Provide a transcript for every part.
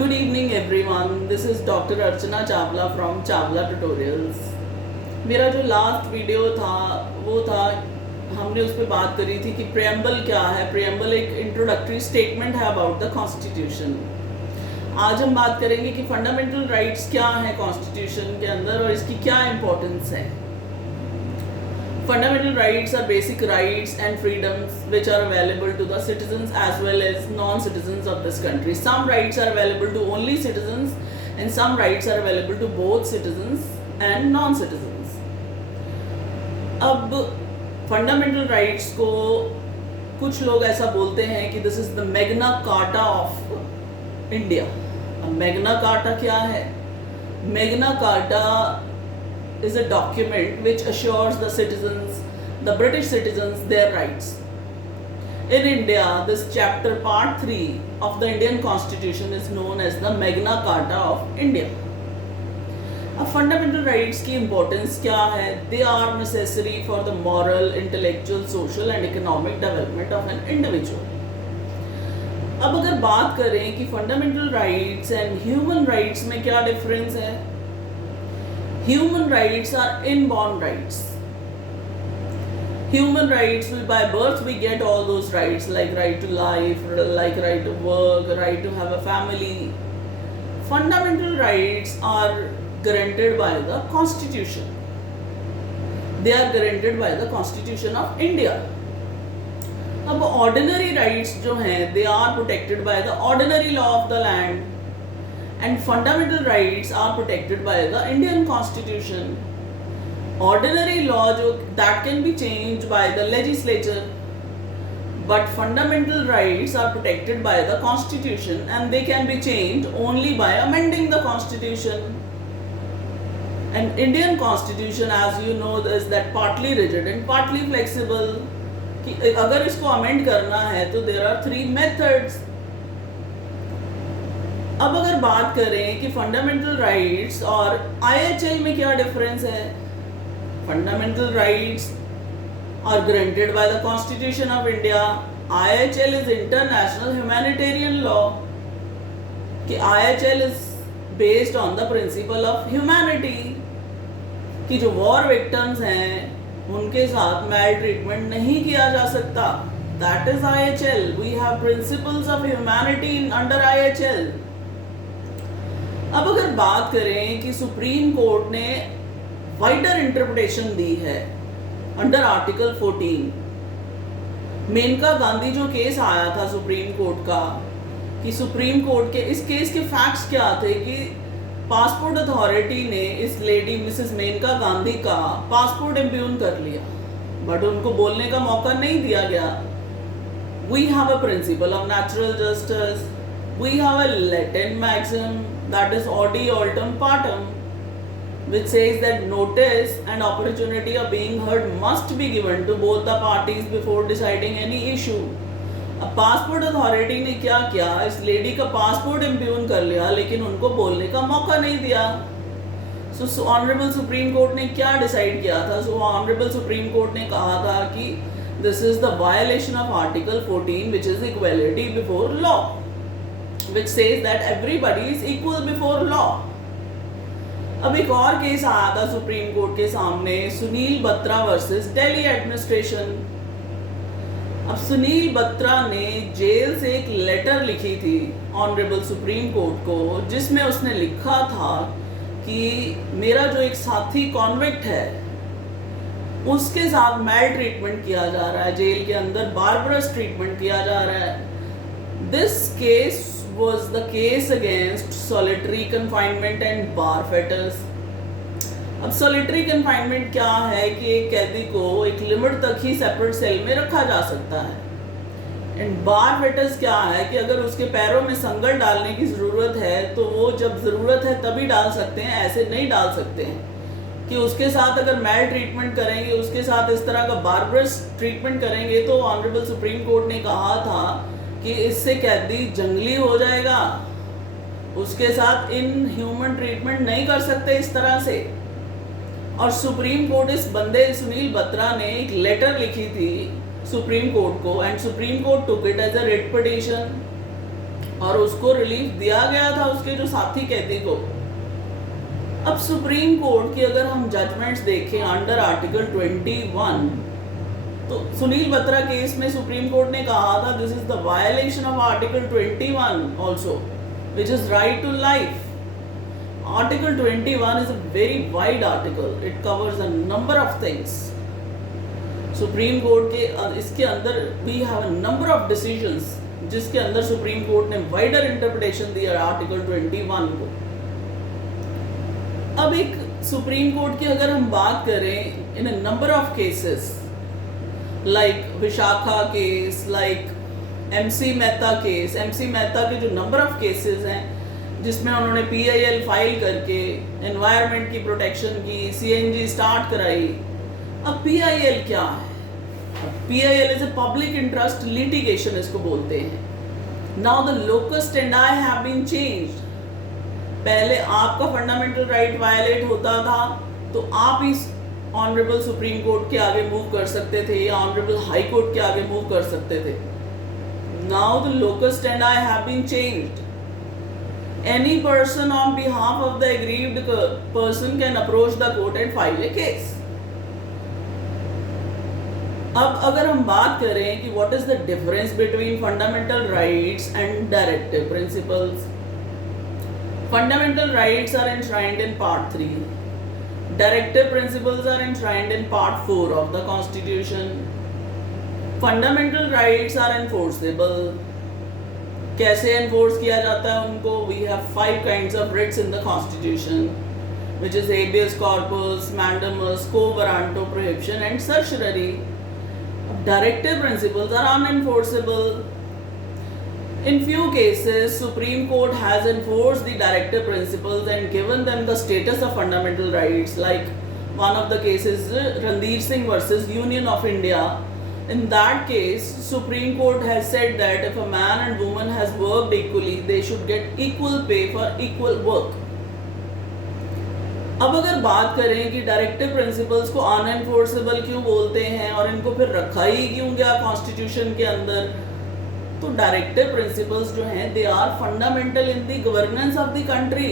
Good evening everyone. This is Dr. Archana Chawla from Chawla Tutorials. मेरा जो last video था वो था हमने उस पर बात करी थी कि प्रेम्बल क्या है. प्रेम्बल एक इंट्रोडक्टरी स्टेटमेंट है अबाउट द कॉन्स्टिट्यूशन. आज हम बात करेंगे कि फंडामेंटल राइट्स क्या हैं कॉन्स्टिट्यूशन के अंदर और इसकी क्या इम्पोर्टेंस है. Fundamental rights are basic rights and freedoms which are available to the citizens as well as non-citizens of this country. Some rights are available to only citizens and some rights are available to both citizens and non-citizens. अब fundamental rights को कुछ लोग ऐसा बोलते हैं कि this is the Magna Carta of India. अब Magna Carta क्या है? Magna Carta is a document which assures the citizens, the British citizens, their rights. In India, this chapter part 3 of the Indian Constitution is known as the Magna Carta of India. अब fundamental rights की importance क्या है? They are necessary for the moral, intellectual, social and economic development of an individual. अब अगर बात करें कि fundamental rights and human rights में क्या difference है? Human rights are inborn rights. Human rights, by birth we get all those rights like right to life, like right to work, right to have a family. Fundamental rights are guaranteed by the Constitution. They are guaranteed by the Constitution of India. अब ordinary rights जो हैं, they are protected by the ordinary law of the land. And fundamental rights are protected by the Indian Constitution. Ordinary law that can be changed by the legislature, but fundamental rights are protected by the Constitution and they can be changed only by amending the Constitution. And Indian Constitution, as you know, is that partly rigid and partly flexible. कि अगर इसको amend करना है तो there are 3 methods. अब अगर बात करें कि फंडामेंटल राइट्स और IHL में क्या डिफरेंस है. Fundamental rights are granted by the constitution of India. IHL is international humanitarian law. कि IHL is based on the principle of humanity कि जो वॉर विक्टिम्स हैं उनके साथ मैल ट्रीटमेंट नहीं किया जा सकता. That is IHL. We have principles of humanity under IHL. अब अगर बात करें कि सुप्रीम कोर्ट ने वाइडर इंटरप्रिटेशन दी है अंडर आर्टिकल 14. मेनका गांधी जो केस आया था सुप्रीम कोर्ट का, कि सुप्रीम कोर्ट के इस केस के फैक्ट्स क्या थे कि पासपोर्ट अथॉरिटी ने इस लेडी मिसेस मेनका गांधी का पासपोर्ट इम्प्यून कर लिया बट उनको बोलने का मौका नहीं दिया गया. We have a principle of natural justice. We have a Latin maxim, that is audi altum partum, which says that notice and opportunity of being heard must be given to both the parties before deciding any issue. अब passport authority ने क्या किया, इस lady का passport impugn कर लिया लेकिन उनको बोलने का मौका नहीं दिया. सो ऑनरेबल सुप्रीम कोर्ट ने क्या डिसाइड किया था. सो ऑनरेबल सुप्रीम कोर्ट ने कहा था कि this is the violation of article 14 which is equality before law, which says that everybody is equal before law. अब एक और केस आया था सुप्रीम कोर्ट के सामने, सुनील बत्रा वर्सेस दिल्ली एडमिनिस्ट्रेशन. अब सुनील बत्रा ने जेल से एक लेटर लिखी थी ऑनरेबल सुप्रीम कोर्ट को जिसमें उसने लिखा था कि मेरा जो एक साथी कॉन्विक्ट है उसके साथ मैल ट्रीटमेंट किया जा रहा है, जेल के अंदर बार्बरस ट्रीटमेंट किया जा रहा है. This case was the case against solitary confinement and bar fetters. अब solitary confinement क्या है कि एक कैदी को एक लिमिट तक ही सेपरेट सेल में रखा जा सकता है. एंड बार फेटर्स क्या है कि अगर उसके पैरों में संगल डालने की ज़रूरत है तो वो जब ज़रूरत है तभी डाल सकते हैं, ऐसे नहीं डाल सकते हैं. कि उसके साथ अगर मैल ट्रीटमेंट करेंगे, उसके साथ इस तरह का बार्बरस ट्रीटमेंट करेंगे तो ऑनरेबल सुप्रीम कोर्ट ने कहा था कि इससे कैदी जंगली हो जाएगा, उसके साथ इन ह्यूमन ट्रीटमेंट नहीं कर सकते इस तरह से. और सुप्रीम कोर्ट इस बंदे सुनील बत्रा ने एक लेटर लिखी थी सुप्रीम कोर्ट को and supreme court took it as a writ petition. और उसको रिलीफ दिया गया था उसके जो साथी कैदी को। अब सुप्रीम कोर्ट की अगर हम जजमेंट्स देखें अंडर आर्टिकल 21, तो सुनील बत्रा केस में सुप्रीम कोर्ट ने कहा था this is the violation of article 21 also which is right to life. Article 21 is a very wide article. It covers a number of things. Supreme court के इसके अंदर we have a number of decisions जिसके अंदर supreme court ने wider interpretation दिया article 21 को। अब एक सुप्रीम कोर्ट की अगर हम बात करें in a number of cases like Vishakha case, like MC Mehta case, MC Mehta के जो नंबर ऑफ केसेस हैं जिसमें उन्होंने PIL फाइल करके एनवायरनमेंट की प्रोटेक्शन की, CNG स्टार्ट कराई। अब PIL क्या है? PIL is a public interest litigation इसको बोलते हैं। Now the locus standi have been changed. पहले आपका फंडामेंटल राइट वायलेट होता था तो आप इस ऑनरेबल सुप्रीम कोर्ट के आगे मूव कर सकते थे या ऑनरेबल हाई कोर्ट के आगे मूव कर सकते थे। Now the locus standi have been changed. Any person on behalf of the aggrieved person can approach the court and file a case. अब अगर हम बात करें कि what is the difference between fundamental rights and directive principles? Fundamental rights are enshrined in Part 3. Directive principles are enshrined in Part 4 of the Constitution. Fundamental rights are enforceable. कैसे enforce किया जाता है उनको? We have 5 kinds of writs in the constitution which is habeas corpus, mandamus, quo warranto, prohibition and certiorari. Directive principles are unenforceable. In few cases, Supreme Court has enforced the directive principles and given them the status of fundamental rights. Like one of the cases, Randir Singh versus Union of India. In that case, Supreme Court has said that if a man and woman has worked equally, they should get equal pay for equal work. अब अगर बात करें कि directive principles को अनएनफोर्सेबल क्यों बोलते हैं और इनको फिर रखा ही क्यों गया कॉन्स्टिट्यूशन के अंदर, तो डायरेक्टिव प्रिंसिपल्स जो हैं they are fundamental in the governance of the country.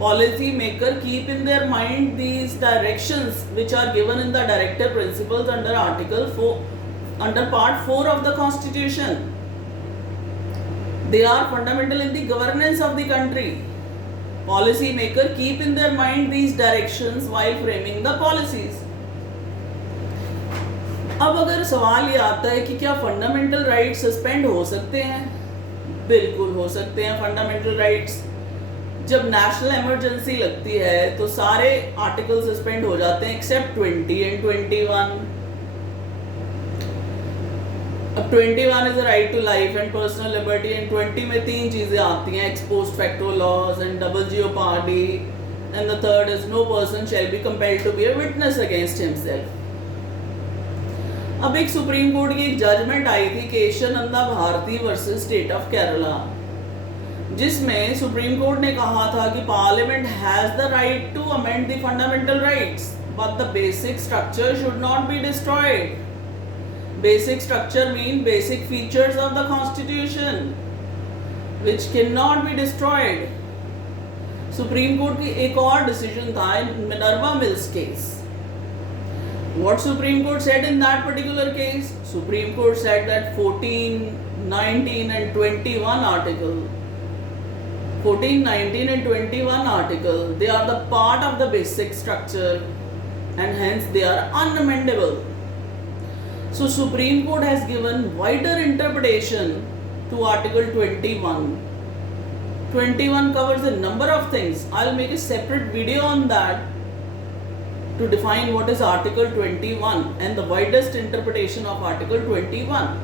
Policy maker keep in their mind these directions which are given in the directive principles under article 4 under part 4 of the constitution. They are fundamental in the governance of the country. Policy maker keep in their mind these directions while framing the policies. अब अगर सवाल ये आता है कि क्या fundamental rights suspend हो सकते हैं? बिल्कुल हो सकते हैं फंडामेंटल राइट्स. जब नेशनल इमरजेंसी लगती है तो सारे आर्टिकल सस्पेंड हो जाते हैं एक्सेप्ट 20 एंड 21. अब 21 is a right to life and personal liberty and 20 में 3 चीजें आती हैं, ex post facto laws and double jeopardy and the third is no person shall be compelled to be a witness against himself. अब एक सुप्रीम कोर्ट की एक जजमेंट आई थी Kesavananda Bharati versus state of Kerala, जिसमें सुप्रीम कोर्ट ने कहा था कि parliament has the right to amend the fundamental rights but the basic structure should not be destroyed. Basic structure mean basic features of the constitution which cannot be destroyed. Supreme Court की एक और decision था Minerva Mills case. What Supreme Court said in that particular case? Supreme Court said that 14, 19 and 21 article 14, 19 and 21 article, they are the part of the basic structure and hence they are unamendable. So Supreme Court has given wider interpretation to Article 21. 21 covers a number of things. I'll make a separate video on that to define what is Article 21 and the widest interpretation of Article 21.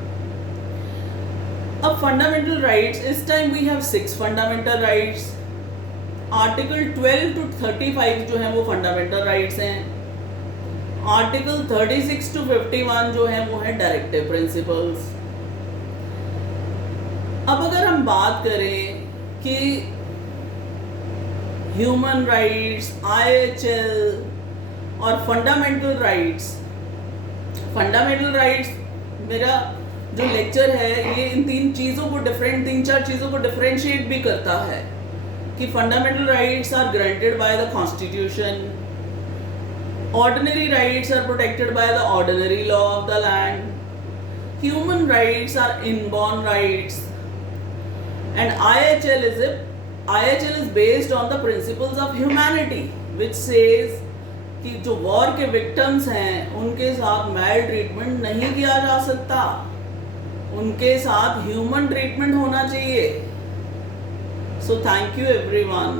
Of fundamental rights, this time we have 6 fundamental rights. Article 12 to 35 जो हैं वो fundamental rights हैं. Article 36 to 51 जो है वो है directive principles. अब अगर हम बात करें कि ह्यूमन राइट्स, IHL और फंडामेंटल राइट्स, मेरा जो लेक्चर है ये इन तीन चार चीज़ों को डिफरेंशिएट भी करता है कि fundamental rights are granted by the constitution, ordinary rights are protected by the ordinary law of the land, human rights are inborn rights, and IHL is based on the principles of humanity, which says कि जो war के victims हैं उनके साथ मैल treatment नहीं किया जा सकता, उनके साथ ह्यूमन ट्रीटमेंट होना चाहिए. So thank you everyone.